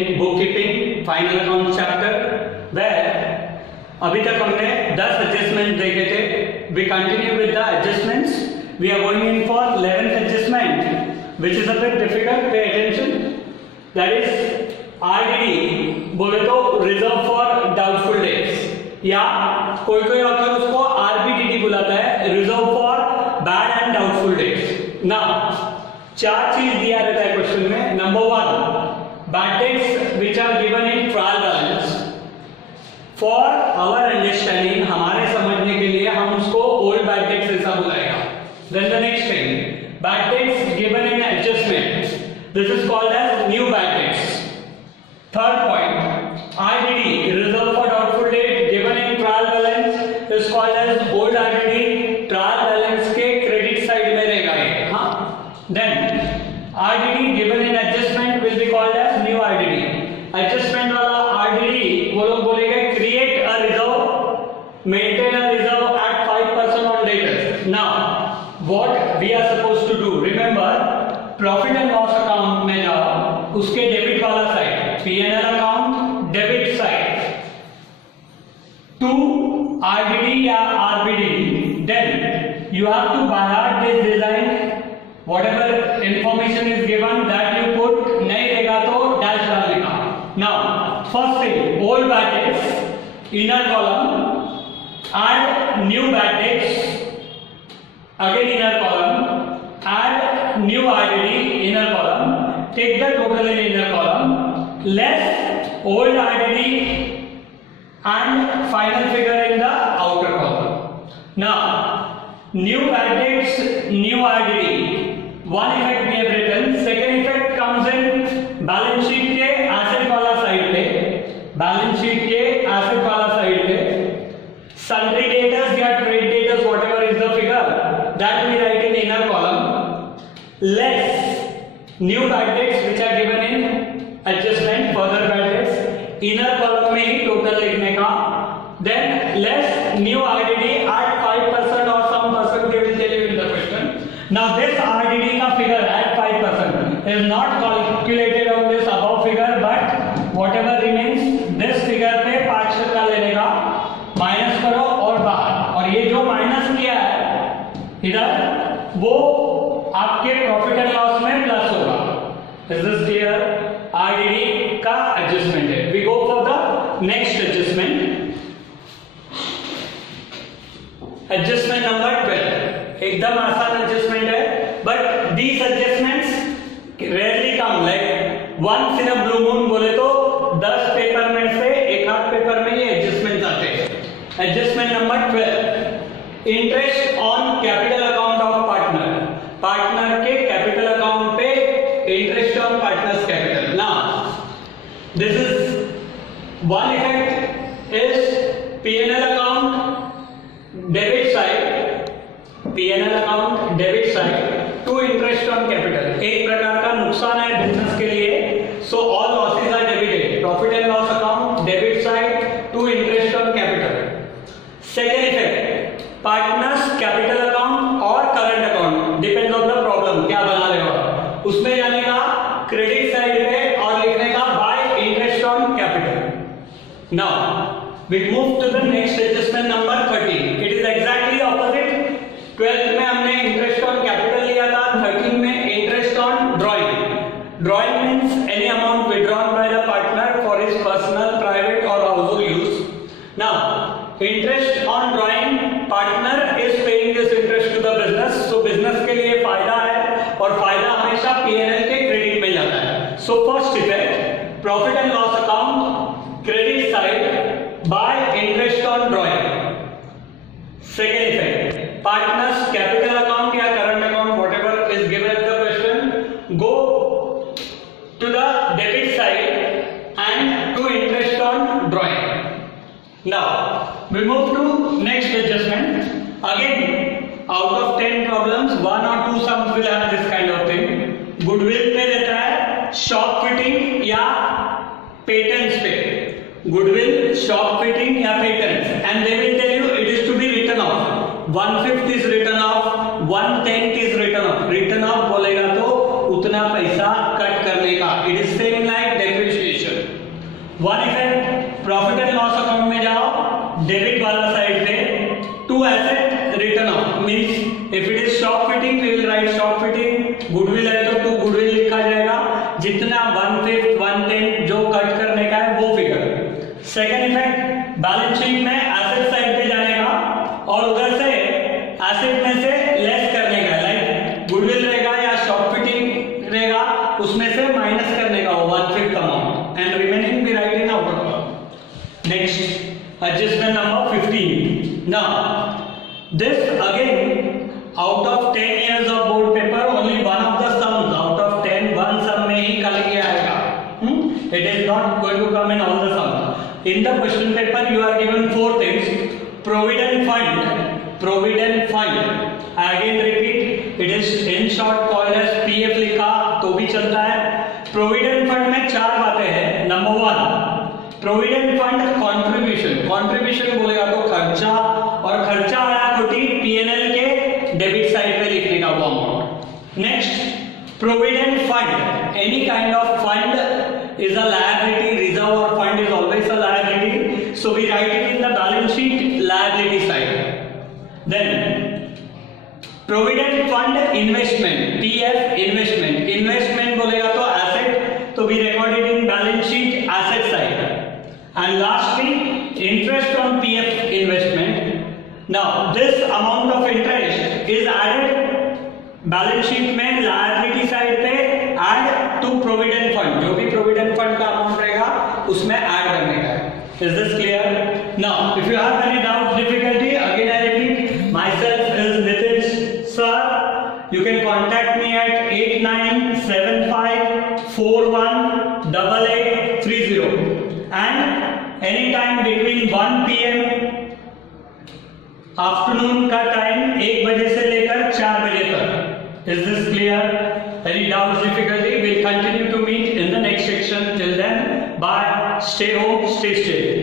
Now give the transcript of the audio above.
in bookkeeping, final account chapter, where अभी तक हमने 10 adjustments देखे थे. We continue with the adjustments. We are going in for 11th adjustment, which is a bit difficult. Pay attention. That is RDD. बोले तो reserve for doubtful days. या कोई कोई ऑथर उसको RBDD बुलाता है, reserve for bad and doubtful days. Now, चार चीज दिया रहता है क्वेश्चन में. Number 1, bad debts which are given in trial balance. For our understanding, हमारे समझने के लिए हम उसको old bad debts ऐसा बुलाएगा. Then the next thing, bad debts given in adjustment. This is called as new bad debts. Third point, RDD, reserve for doubtful debt given in trial balance is called as old RDD. Trial balance के credit side में रहेगा ये. हाँ. Then RDD given in adjustment will be called as new RDD. Adjustment वाला RDD वो लोग बोलेंगे create a reserve, maintain a reserve at 5% on debtors. Now, what we are supposed to do? Remember, profit and loss account में जाओ, उसके debit वाला side, P&L account, debit side, to RDD या RBDD. Then you have to by heart this design. Whatever information is given that you put, नहीं रहेगा तो dash डालने का. Now, first thing, old bad debts, inner column, add new bad debts, again inner column, add new RDD, inner column, take the total in inner column, less old RDD and final figure in the outer column. Now, new bad debts, new RDD. One effect we have written. Second effect comes in balance sheet के asset वाला side पे, balance sheet के asset वाला side पे, sundry debtors या trade debtors whatever is the figure that we write in inner column, less new bad debts which are given in adjustment, further bad debts inner column में ही total लिखने का, then less new RDD at 5% or some percent they will tell you in the question. Now this RDD का figure at 5% is not calculated on this above figure, but whatever remains this figure पे 5% का लेने का, minus करो और बाहर, और ये जो माइनस किया है इधर वो आपके प्रॉफिट एंड लॉस में प्लस होगा. Is this clear? RDD का एडजस्टमेंट है. We go for the next adjustment. Adjustment number 12. एकदम आसान एडजस्टमेंट है, but these adjustments rarely come. Like once in a blue moon बोले तो 10 पेपर में से एक आध पेपर में ये एडजस्टमेंट आते हैं. Adjustment number 12, interest on capital account of partner. Partner के कैपिटल अकाउंट पे interest on partners capital. Now this is one effect is P&L account debit side, P&L account debit side to interest on capital. एक प्रकार का नुकसान है business के लिए, so all losses are debited. Profit and loss account debit side to interest on capital. Second effect, partners capital account और current account, depend on the problem क्या बना रहे हो, उसमें जाने का क्रेडिट साइड पे और लिखने का bye interest on capital. Now we move to the next adjustment number 13. It is exactly opposite. 12th में हमने इंटरेस्ट ऑन कैपिटल लिया था, 13 में interest on drawing. Drawing means any amount withdrawn by the partner for his personal, private और household use. Now interest on drawing, partner is paying this interest to the business, so business के लिए फायदा है और फायदा हमेशा P&L के credit में जाता है. So first effect, profit and loss account credit side by interest on drawing. Second effect, partners capital account या current account whatever is given in the question, go to the debit side and to interest on drawing. Now we move to next adjustment. Again out of 10 problems 1 or 2 sums will have this kind of thing. Goodwill पे रहता है shop fitting या patents पे. Goodwill, shop fitting या patents, and they will tell you it is to be written off. 1/5 is written off, 1/10 is written off. Written off बोलेगा तो उतना पैसा कट करने का. It is same like depreciation. One effect, profit and loss account में जाओ, debit वाला side पे to asset return of means if it is shop fitting we will write shop fitting, goodwill है तो टू गुडविल लिखा जाएगा, जितना 1/5 1/10 जो कट करने का है वो figure. Second effect, balance sheet में एसेट साइड पे जाने का और उधर से एसेट में से लेस करने का, लाइक गुडविल रहेगा या शॉप फिटिंग रहेगा उसमें से माइनस करने का 1/5 amount and remaining we write in outer column. Next adjustment number 15. Now this again out of 10 years of board paper only one of the sums out of 10 one sum में ही करके आएगा. It is not going to come in all the sums. In the question paper you are given 4 things. Provident fund. I again repeat, it is in short called as PF लिखा तो भी चलता है. Provident fund में 4 बातें हैं. Number 1, provident fund contribution बोलेगा तो खर्चा, और खर्चा आया खोटी पीएनएल के डेबिट साइड पे लिखने का वो amount. Next, provident fund, any kind of fund is a liability, reserve और fund is always a liability, so we write it in the balance sheet liability side. Then provident fund investment, PF investment बोलेगा तो asset, तो we record it in balance sheet asset side. And lastly, interest on PF investment. Now, this amount of interest is added balance sheet में liability side पे add to provident fund. जो भी provident fund का amount रहेगा उसमें add करने का है. Is this clear? Now, if you have any doubt, difficulty, again I repeat, myself is Nitish sir. You can contact me at 8975418830. And any time between 1 PM afternoon का time 1 बजे से लेकर 4 बजे तक। Is this clear? Any doubts, difficulty? We'll continue to meet in the next section. Till then, bye. Stay home, stay safe.